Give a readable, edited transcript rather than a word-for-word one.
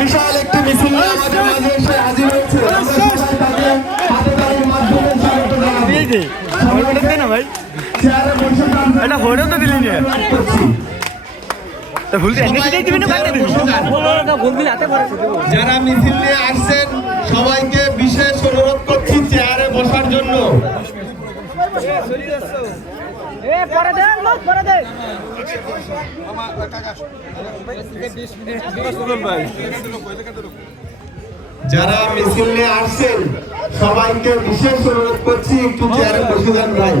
বিশাল একটি মিছিল আমাদের মাঝে এসে হাজির হয়েছে। যারা মিছিল নিয়ে আসছেন সবাইকে বিশেষ অনুরোধ করছি চেয়ারে বসার জন্য। যারা মিছিল নিয়ে আসছেন সবাইকে বিশেষ অনুরোধ করছি একটু চেয়ারে বসে যান ভাই।